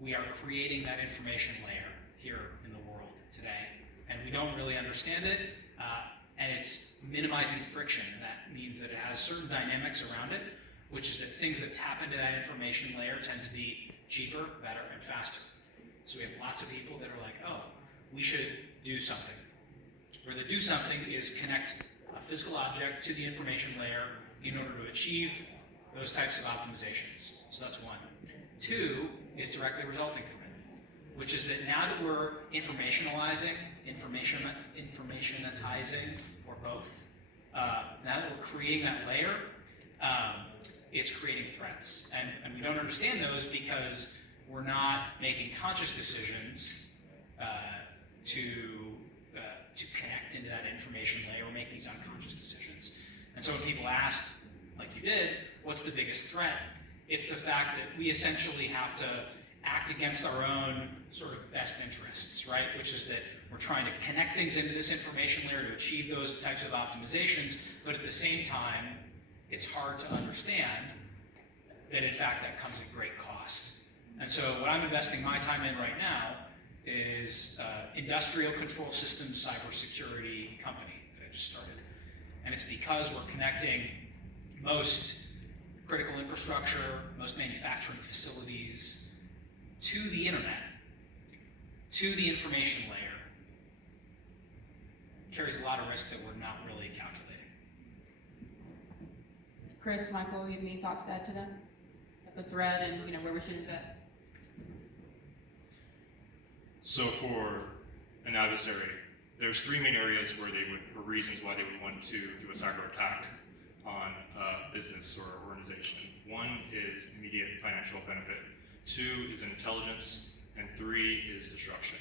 we are creating that information layer here in the world today, and we don't really understand it, and it's minimizing friction, and that means that it has certain dynamics around it, which is that things that tap into that information layer tend to be cheaper, better, and faster. So we have lots of people that are like, oh, we should do something. Where the do something is connect a physical object to the information layer in order to achieve those types of optimizations. So that's one. Two is directly resulting from it, which is that now that we're informationalizing, informationatizing, or both, now that we're creating that layer, it's creating threats. And we don't understand those because we're not making conscious decisions to connect into that information layer. We're making these unconscious decisions. And so when people ask, like you did, what's the biggest threat? It's the fact that we essentially have to act against our own sort of best interests, right? Which is that we're trying to connect things into this information layer to achieve those types of optimizations, but at the same time, it's hard to understand that in fact that comes at great cost. And so what I'm investing my time in right now is industrial control systems cybersecurity company that I just started. And it's because we're connecting most critical infrastructure, most manufacturing facilities to the internet, to the information layer. Carries a lot of risk that we're not really calculating. Chris, Michael, you have any thoughts to add to that? The threat and where we should invest? So for an adversary, there's three main areas or reasons why they would want to do a cyber attack on a business or organization. One is immediate financial benefit. Two is intelligence, and three is destruction.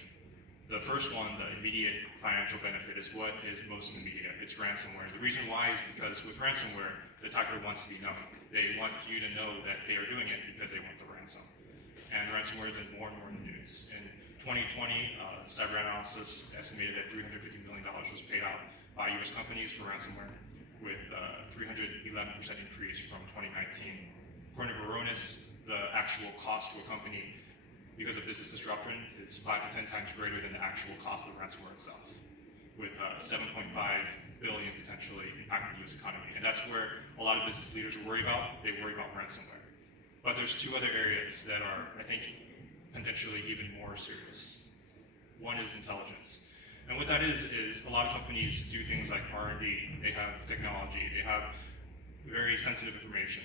The first one, the immediate financial benefit, is what is most immediate. It's ransomware. The reason why is because with ransomware, the attacker wants to be known. They want you to know that they are doing it because they want the ransom. And ransomware has been more and more in the news. In 2020, cyber analysis estimated that $350 million was paid out by U.S. companies for ransomware, with 311% increase from 2019. According to Varonis, the actual cost to a company because of business disruption is 5 to 10 times greater than the actual cost of the ransomware itself, with 7.5 billion potentially impacting the U.S. economy. And that's where a lot of business leaders worry about. They worry about ransomware. But there's two other areas that are, I think, potentially even more serious. One is intelligence. And what that is a lot of companies do things like R&D. They have technology. They have very sensitive information.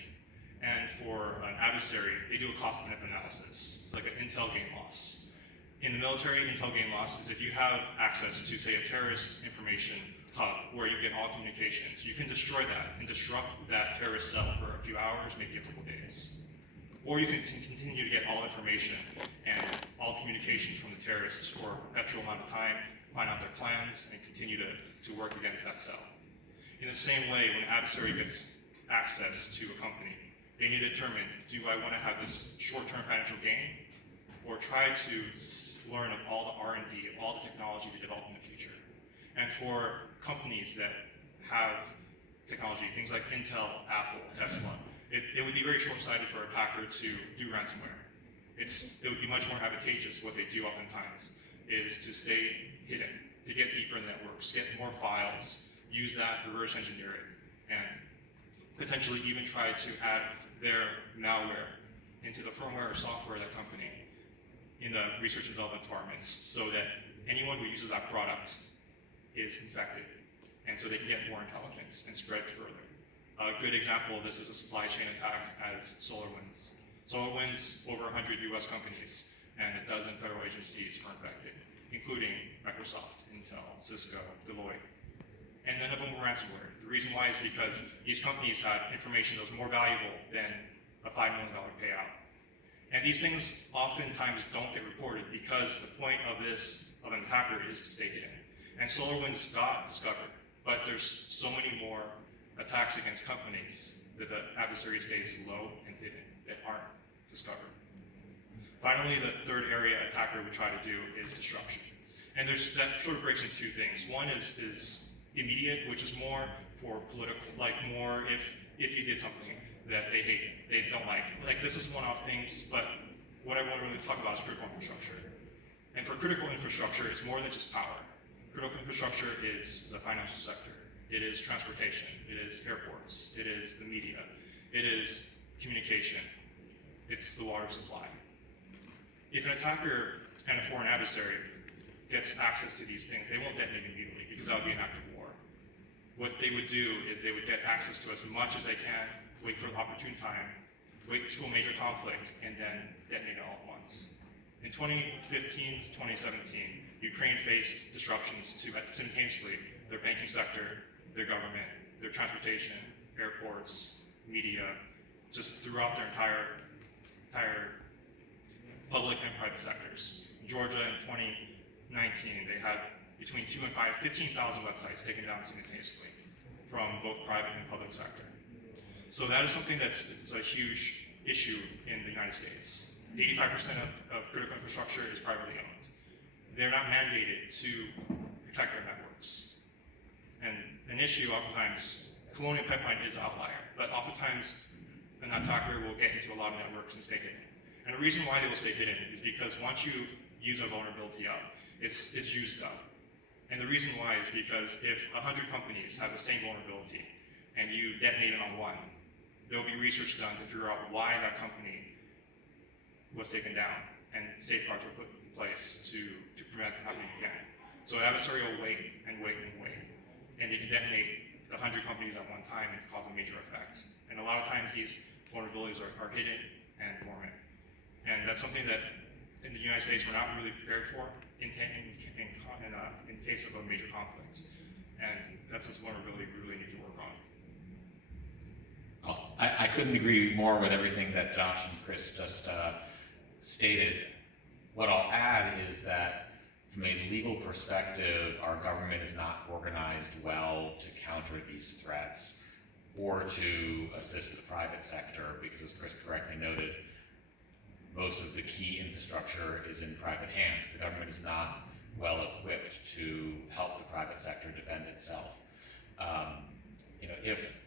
And for an adversary, they do a cost-benefit analysis. It's like an intel gain loss. In the military, intel gain loss is if you have access to, say, a terrorist information hub where you get all communications, you can destroy that and disrupt that terrorist cell for a few hours, maybe a couple days. Or you can continue to get all information and all communications from the terrorists for a perpetual amount of time, find out their plans, and continue to work against that cell. In the same way, when an adversary gets access to a company, they need to determine, do I want to have this short-term financial gain, or try to learn of all the R&D, of all the technology to develop in the future? And for companies that have technology, things like Intel, Apple, Tesla, it would be very short-sighted for an attacker to do ransomware. It would be much more advantageous. What they do oftentimes is to stay hidden, to get deeper in the networks, get more files, use that, reverse engineer it, and potentially even try to add their malware into the firmware or software of that company in the research and development departments, so that anyone who uses that product is infected, and so they can get more intelligence and spread further. A good example of this is a supply chain attack as SolarWinds. SolarWinds, over 100 US companies and a dozen federal agencies were infected, including Microsoft, Intel, Cisco, Deloitte. And none of them were ransomware. The reason why is because these companies had information that was more valuable than a $5 million payout. And these things oftentimes don't get reported because the point of an attacker is to stay hidden. And SolarWinds got discovered, but there's so many more attacks against companies that the adversary stays low and hidden that aren't discovered. Finally, the third area attacker would try to do is destruction. And that sort of breaks into two things. One is immediate, which is more for political, like more if you did something that they hate, they don't like. Like this is one-off things, but what I want to really talk about is critical infrastructure. And for critical infrastructure, it's more than just power. Critical infrastructure is the financial sector. It is transportation. It is airports. It is the media. It is communication. It's the water supply. If an attacker and a foreign adversary gets access to these things, they won't detonate immediately because that would be an act of war. What they would do is they would get access to as much as they can, wait for an opportune time, wait to a major conflict, and then detonate it all at once. In 2015 to 2017, Ukraine faced disruptions to simultaneously their banking sector, their government, their transportation, airports, media, just throughout their entire public and private sectors. In Georgia in 2019, they had between 2 and 15,000 websites taken down simultaneously from both private and public sector. So that is something that's a huge issue in the United States. 85% of critical infrastructure is privately owned. They're not mandated to protect their networks. And an issue oftentimes, Colonial Pipeline is an outlier, but oftentimes an attacker will get into a lot of networks and stay hidden. And the reason why they will stay hidden is because once you use a vulnerability up, it's used up. And the reason why is because if 100 companies have the same vulnerability and you detonate it on one, there will be research done to figure out why that company was taken down, and safeguards were put in place to prevent it happening again. So an adversary will wait and wait and wait, and they can detonate the 100 companies at one time and cause a major effect. And a lot of times these vulnerabilities are hidden and dormant. And that's something that in the United States we're not really prepared for in case of a major conflict. And that's a vulnerability we really need to work on. Well, I couldn't agree more with everything that Josh and Chris just stated. What I'll add is that from a legal perspective, our government is not organized well to counter these threats or to assist the private sector, because as Chris correctly noted, most of the key infrastructure is in private hands. The government is not well equipped to help the private sector defend itself. If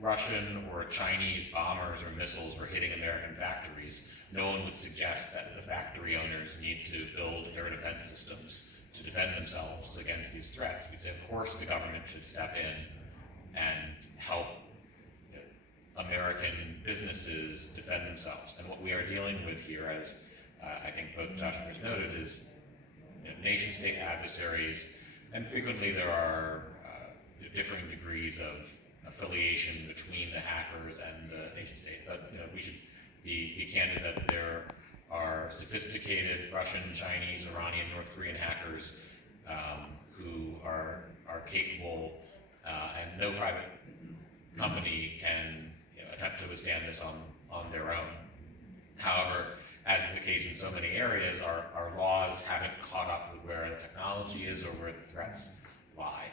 Russian or Chinese bombers or missiles were hitting American factories, no one would suggest that the factory owners need to build air defense systems to defend themselves against these threats. We'd say, of course, the government should step in and help American businesses defend themselves. And what we are dealing with here, as I think both Josh and Chris noted, is nation-state adversaries, and frequently there are differing degrees of affiliation between the hackers and the nation-state. But we should be candid that there are sophisticated Russian, Chinese, Iranian, North Korean hackers who are capable, and no private company can attempt to withstand this on their own. However, as is the case in so many areas, our laws haven't caught up with where the technology is or where the threats lie.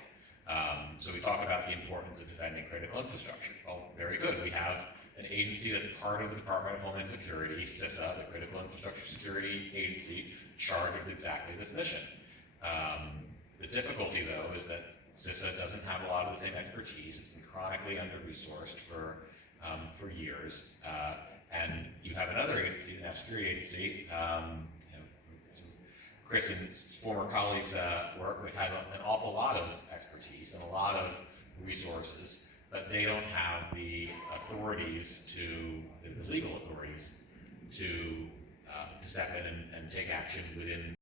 So we talk about the importance of defending critical infrastructure. Well, very good. We have an agency that's part of the Department of Homeland Security, CISA, the Critical Infrastructure Security Agency, charged with exactly this mission. The difficulty, though, is that CISA doesn't have a lot of the same expertise. It's been chronically under-resourced for years. And you have another agency, the National Security Agency, Chris and his former colleagues' work, which has an awful lot of expertise and a lot of resources, but they don't have the authorities the legal authorities to step in and take action within